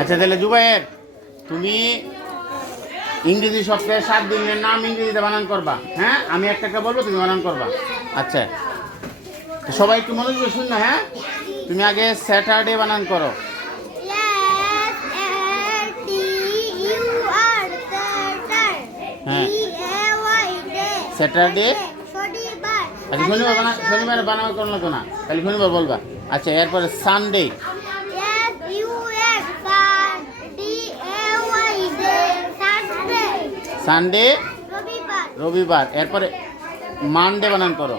আচ্ছা তাহলে জুবাইর, তুমি ইংরেজি সপ্তাহে 7 দিনের নাম ইংরেজিতে বানান করবা। হ্যাঁ, আমি একটা বলবো, তুমি বানান করবা। আচ্ছা, তো সবাই একটু মনোযোগ শুনো। হ্যাঁ, তুমি আগে স্যাটারডে বানান করো। হ্যাঁ, স্যাটারডে। আচ্ছা, শনিবার বানানো করলো তো না, তাহলে শনিবার বলবা। আচ্ছা, এরপরে সানডে। সানডে রবিবার। এরপরে মানডে বানান করো।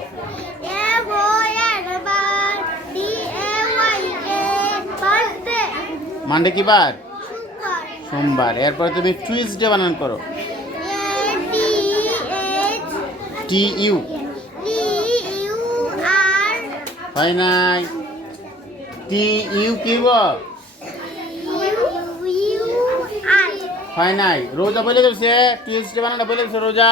মানডে কি বার? সোমবার। এরপরে তুমি টুইসডে বানান করো। TU হয় নাই। TU কি হয় নাই। রোজা বলে গেছে, টুইসডে বানানটা বলে গেছে রোজা।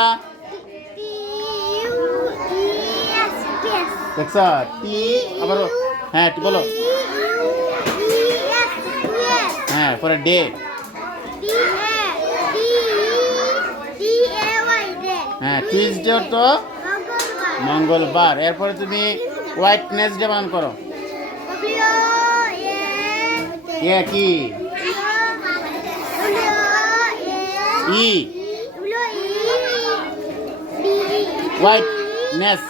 দেখছ টি আবার। হ্যাঁ, বলো। হ্যাঁ, পরে ডে। হ্যাঁ, টুইসডে তো মঙ্গলবার। এরপরে তুমি ওয়েডনেসডে বানান করো। কি ই? হোয়াইটনেস।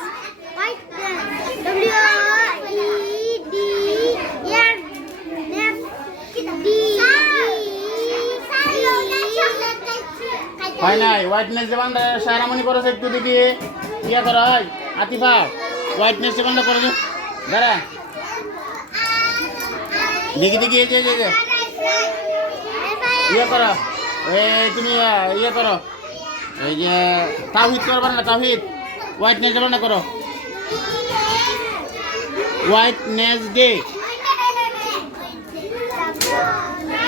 হয় নাই। হোয়াইটনেস যেমন সারামণি করেছে, একটু দেখি ইয়ে করা হয়। আতিফা, হোয়াইটনেস যেমন করে দাঁড়া দেখি দেখি। এই যে ইয়ে করো, এই তুমি ইয়ে করো, এই যে তাওহিদ করবা না? তাওহিদ হোয়াইটনেস যেমন করো। Whiteness day.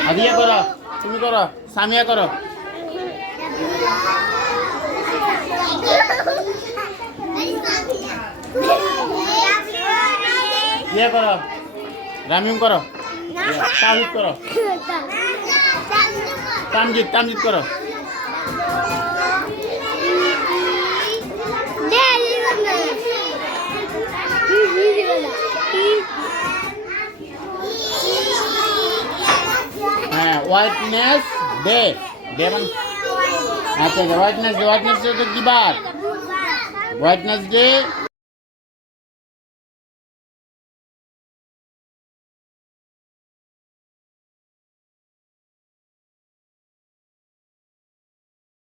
আর ইয়ে করো, তুমি করো, সামিয়া করো। ইয়ে করো, রামিম করো, তাওহিদ করো, তামজিদ করো। হ্যাঁ, হোয়াইটনেস ডে। আচ্ছা, হোয়াইটনেস ডে তো কি বার? Whiteness day